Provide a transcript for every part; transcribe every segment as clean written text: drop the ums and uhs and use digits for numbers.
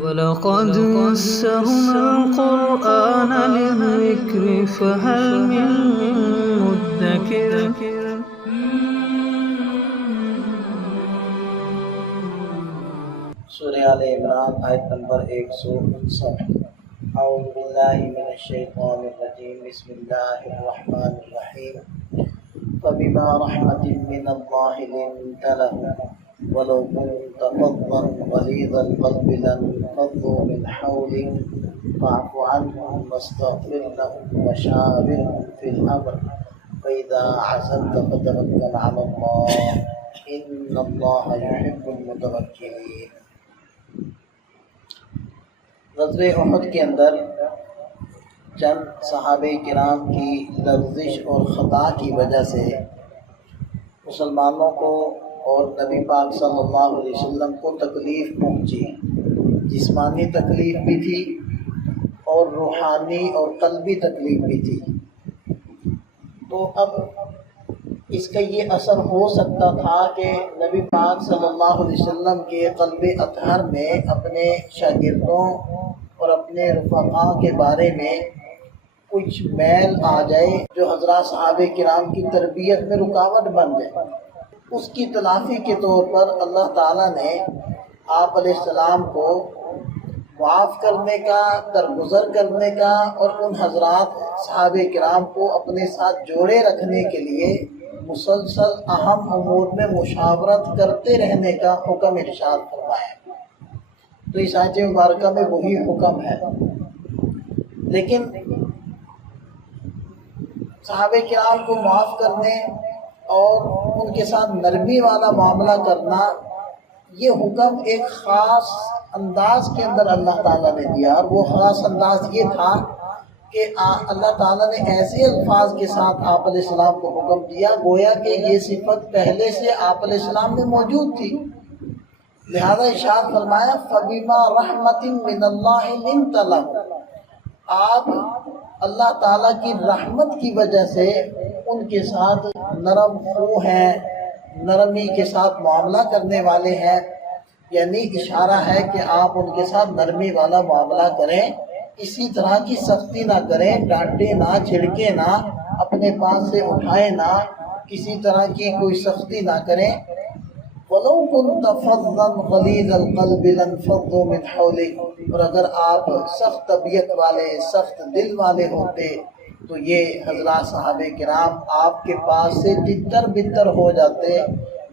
وَلَقَدْ يَسَّرْنَا الْقُرْآنَ لِلذِّكْرِ فَهَلْ مِن مُّدَّكِرٍ سورہ آل عمران آیت نمبر 159۔ اعوذ باللہ من الشیطان الرجیم، بسم اللہ الرحمن الرحیم۔ فبما رحمۃ من اللہ لنت لهم ولو كنت فظا غلیظ القلب لانفضوا من حولك فاعف عنهم واستغفر لهم وشاورهم في الامر فاذا عزمت فتوکل علی اللہ ان اللہ يحب المتوکلین۔ غزوہ احد کے اندر چند صحابہ کرام کی لغزش اور خطا کی وجہ سے مسلمانوں کو اور نبی پاک صلی اللہ علیہ وسلم کو تکلیف پہنچی، جسمانی تکلیف بھی تھی اور روحانی اور قلبی تکلیف بھی تھی۔ تو اب اس کا یہ اثر ہو سکتا تھا کہ نبی پاک صلی اللہ علیہ وسلم کے قلب اطہر میں اپنے شاگردوں اور اپنے رفقاء کے بارے میں کچھ میل آ جائے جو حضرات صحابہ کرام کی تربیت میں رکاوٹ بن جائے۔ اس کی تلافی کے طور پر اللہ تعالیٰ نے آپ علیہ السلام کو معاف کرنے کا، درگزر کرنے کا اور ان حضرات صحابہ کرام کو اپنے ساتھ جوڑے رکھنے کے لیے مسلسل اہم امور میں مشاورت کرتے رہنے کا حکم ارشاد فرمایا۔ تو اس آیت مبارکہ میں وہی حکم ہے، لیکن صحابہ کرام کو معاف کرنے اور ان کے ساتھ نرمی والا معاملہ کرنا، یہ حکم ایک خاص انداز کے اندر اللہ تعالیٰ نے دیا، اور وہ خاص انداز یہ تھا کہ اللہ تعالیٰ نے ایسے الفاظ کے ساتھ آپ علیہ السلام کو حکم دیا گویا کہ یہ صفت پہلے سے آپ علیہ السلام میں موجود تھی۔ لہذا ارشاد فرمایا فَبِمَا رَحْمَةٍ مِّنَ اللَّهِ لِنْتَ لَهُ، آپ اللہ تعالیٰ کی رحمت کی وجہ سے ان کے ساتھ نرم خو ہیں، نرمی کے ساتھ معاملہ کرنے والے ہیں، یعنی اشارہ ہے کہ آپ ان کے ساتھ نرمی والا معاملہ کریں، اسی طرح کی سختی نہ کریں، ڈانٹے نہ، جھڑکے نہ، اپنے پاس سے اٹھائے نہ، کسی طرح کی کوئی سختی نہ کریں۔ وَلَوْ كُنْتَ فَظًّا غَلِيظَ الْقَلْبِ لَانفَضُّوا مِنْ حَوْلِكَ، اور اگر آپ سخت طبیعت والے، سخت دل والے ہوتے تو یہ حضرات صحابہ کرام آپ کے پاس سے تتر بتر ہو جاتے،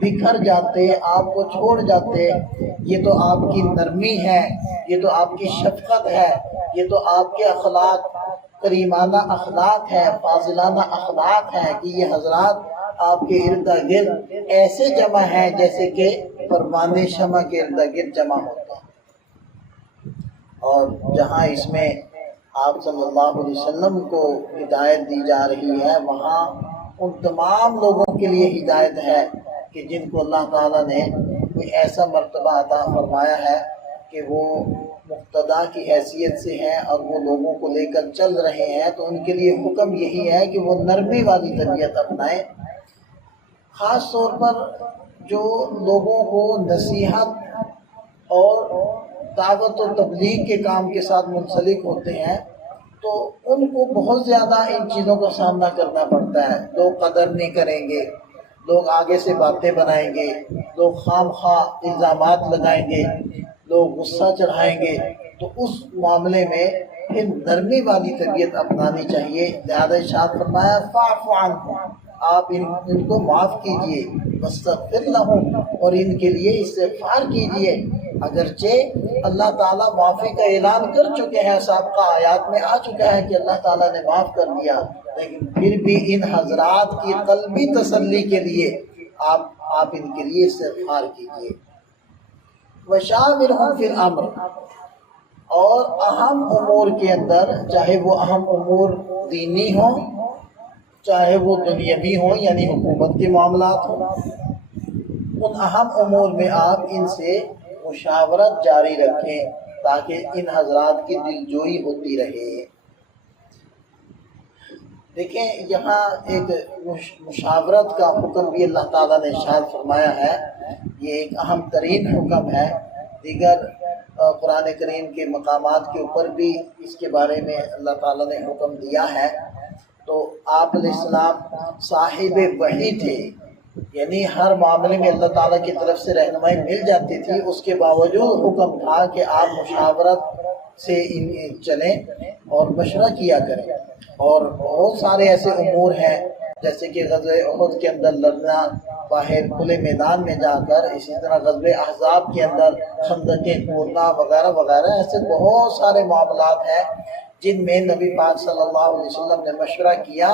بکھر جاتے، آپ کو چھوڑ جاتے۔ یہ تو آپ کی نرمی ہے، یہ تو آپ کی شفقت ہے، یہ تو آپ کے اخلاق، کریمانہ اخلاق ہے، فاضلانہ اخلاق ہے کہ یہ حضرات آپ کے ارد گرد ایسے جمع ہیں جیسے کہ پروانہ شمع کے ارد گرد جمع ہوتا ہے۔ اور جہاں اس میں آپ صلی اللہ علیہ وسلم کو ہدایت دی جا رہی ہے، وہاں ان تمام لوگوں کے لیے ہدایت ہے کہ جن کو اللہ تعالیٰ نے کوئی ایسا مرتبہ عطا فرمایا ہے کہ وہ مقتدا کی حیثیت سے ہیں اور وہ لوگوں کو لے کر چل رہے ہیں، تو ان کے لیے حکم یہی ہے کہ وہ نرمی والی طبیعت اپنائیں۔ خاص طور پر جو لوگوں کو نصیحت اور دعوت و تبلیغ کے کام کے ساتھ منسلک ہوتے ہیں تو ان کو بہت زیادہ ان چیزوں کا سامنا کرنا پڑتا ہے۔ لوگ قدر نہیں کریں گے، لوگ آگے سے باتیں بنائیں گے، لوگ خام خواہ الزامات لگائیں گے، لوگ غصہ چڑھائیں گے، تو اس معاملے میں پھر نرمی والی طبیعت اپنانی چاہیے۔ لہذا ارشاد فرمایا فاعف عنہم، آپ ان کو معاف کیجئے، واستغفر لہم، اور ان کے لیے استغفار کیجئے۔ اگرچہ اللہ تعالیٰ معافی کا اعلان کر چکے ہیں، سابقہ آیات میں آ چکا ہے کہ اللہ تعالیٰ نے معاف کر دیا، لیکن پھر بھی ان حضرات کی قلبی تسلی کے لیے آپ ان کے لیے استغفار کیجئے۔ وَشَاوِرْهُمْ فِي الْأَمْرِ، اور اہم امور کے اندر، چاہے وہ اہم امور دینی ہوں، چاہے وہ دنیاوی ہوں یعنی حکومت کے معاملات ہوں، ان اہم امور میں آپ ان سے مشاورت جاری رکھیں تاکہ ان حضرات کی دلجوئی ہوتی رہے۔ دیکھیں یہاں ایک مشاورت کا حکم بھی اللہ تعالیٰ نے ارشاد فرمایا ہے، یہ ایک اہم ترین حکم ہے۔ دیگر قرآن کریم کے مقامات کے اوپر بھی اس کے بارے میں اللہ تعالیٰ نے حکم دیا ہے۔ تو آپ علیہ السلام صاحب وحی تھے، یعنی ہر معاملے میں اللہ تعالیٰ کی طرف سے رہنمائی مل جاتی تھی، اس کے باوجود حکم تھا کہ آپ مشاورت سے چلیں اور مشورہ کیا کریں۔ اور بہت سارے ایسے امور ہیں جیسے کہ غزوہ احد کے اندر لڑنا باہر کھلے میدان میں جا کر، اسی طرح غزوہ احزاب کے اندر خندقیں کھودنا وغیرہ وغیرہ، ایسے بہت سارے معاملات ہیں جن میں نبی پاک صلی اللہ علیہ وسلم نے مشورہ کیا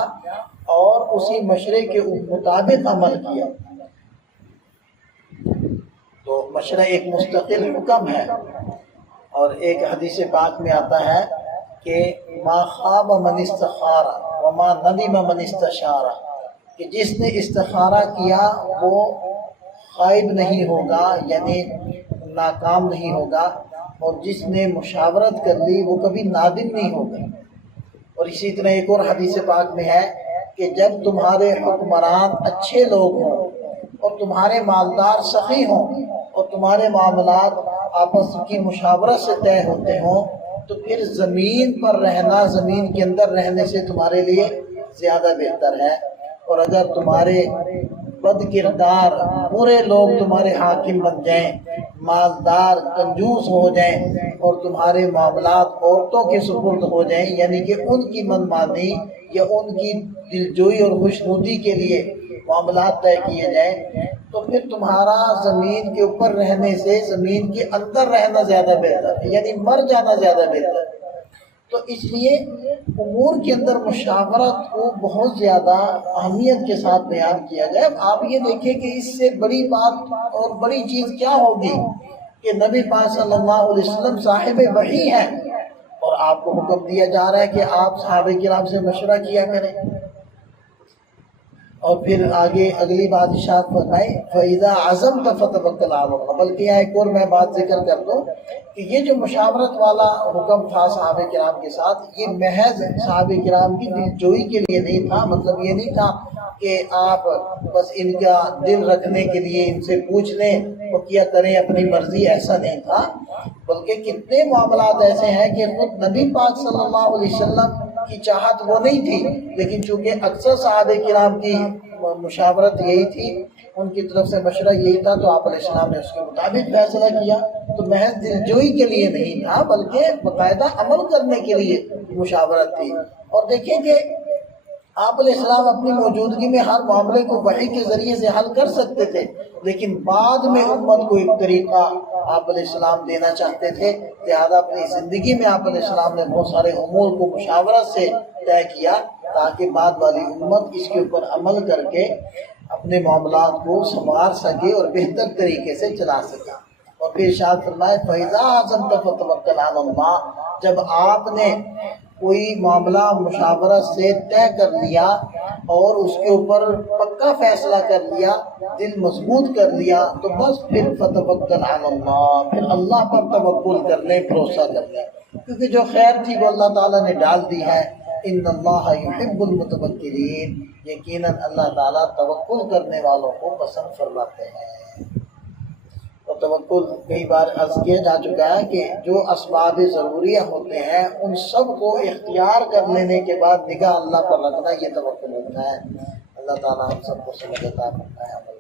اور اسی مشورے کے مطابق عمل کیا۔ تو مشورہ ایک مستقل حکم ہے، اور ایک حدیث پاک میں آتا ہے کہ ما خاب من استخار وما ندم من استشار، کہ جس نے استخارہ کیا وہ خائب نہیں ہوگا، یعنی ناکام نہیں ہوگا، اور جس نے مشاورت کر لی وہ کبھی نادم نہیں ہوگا۔ اور اسی طرح ایک اور حدیث پاک میں ہے کہ جب تمہارے حکمران اچھے لوگ ہوں اور تمہارے مالدار سخی ہوں اور تمہارے معاملات آپس کی مشاورت سے طے ہوتے ہوں، تو پھر زمین پر رہنا، زمین کے اندر رہنے سے تمہارے لیے زیادہ بہتر ہے۔ اور اگر تمہارے بد کردار برے لوگ تمہارے حاکم بن جائیں، مالدار کنجوس ہو جائیں، اور تمہارے معاملات عورتوں کے سپرد ہو جائیں، یعنی کہ ان کی منمانی یا ان کی دلجوئی اور خوشنودی کے لیے معاملات طے کیے جائیں، تو پھر تمہارا زمین کے اوپر رہنے سے زمین کے اندر رہنا زیادہ بہتر ہے، یعنی مر جانا زیادہ بہتر ہے۔ تو اس لیے امور کے اندر مشاورت کو بہت زیادہ اہمیت کے ساتھ بیان کیا جائے۔ اب آپ یہ دیکھیں کہ اس سے بڑی بات اور بڑی چیز کیا ہوگی کہ نبی پاک صلی اللہ علیہ وسلم صاحب وحی ہیں، اور آپ کو حکم دیا جا رہا ہے کہ آپ صحابہ کرام سے مشورہ کیا کریں۔ اور پھر آگے اگلی بات ارشاد فرمائے فَإِذَا عَزَمْتَ فَتَوَكَّلْ عَلَى اللَّهِ، بلکہ یہاں ایک اور میں بات ذکر کر دوں کہ یہ جو مشاورت والا حکم تھا صحابہ کرام کے ساتھ، یہ محض صحابہ کرام کی دلجوئی کے لیے نہیں تھا، مطلب یہ نہیں تھا کہ آپ بس ان کا دل رکھنے کے لیے ان سے پوچھ لیں اور کیا کریں اپنی مرضی، ایسا نہیں تھا، بلکہ کتنے معاملات ایسے ہیں کہ خود نبی پاک صلی اللہ علیہ وسلم کی چاہت وہ نہیں تھی، لیکن چونکہ اکثر صحابہ کرام کی مشاورت یہی تھی، ان کی طرف سے مشورہ یہی تھا، تو آپ علیہ السلام نے اس کے مطابق فیصلہ کیا۔ تو محض دلجوئی کے لیے نہیں تھا، بلکہ باقاعدہ عمل کرنے کے لیے مشاورت تھی۔ اور دیکھیں کہ آپ علیہ السلام اپنی موجودگی میں ہر معاملے کو وحی کے ذریعے سے حل کر سکتے تھے، لیکن بعد میں امت کو ایک طریقہ آپ علیہ السلام دینا چاہتے تھے، لہذا اپنی زندگی میں آپ علیہ السلام نے بہت سارے امور کو مشاورت سے طے کیا تاکہ بعد والی امت اس کے اوپر عمل کر کے اپنے معاملات کو سنوار سکے اور بہتر طریقے سے چلا سکے۔ اور پھر ارشاد فرمائے فَإِذَا عَزَمْتَ فَتَوَكَّلْ عَلَى اللَّهِ، جب آپ نے کوئی معاملہ مشاورت سے طے کر لیا اور اس کے اوپر پکا فیصلہ کر لیا، دل مضبوط کر لیا، تو بس پھر فَتَوَكَّلْ عَلَى اللَّهِ، پھر اللہ پر توکل کر لیں، بھروسہ کر لیں، کیونکہ جو خیر تھی وہ اللہ تعالیٰ نے ڈال دی ہے۔ ان اللہ یحب المتوکلین، یقیناً اللہ تعالیٰ توکل کرنے والوں کو پسند فرماتے ہیں۔ اور توکل کئی بار عرض کیا جا چکا ہے کہ جو اسباب ضروریہ ہوتے ہیں ان سب کو اختیار کر لینے کے بعد نگاہ اللہ پر رکھنا، یہ توکل ہوتا ہے۔ اللہ تعالیٰ ہم سب کو سمجھ عطا فرمائے۔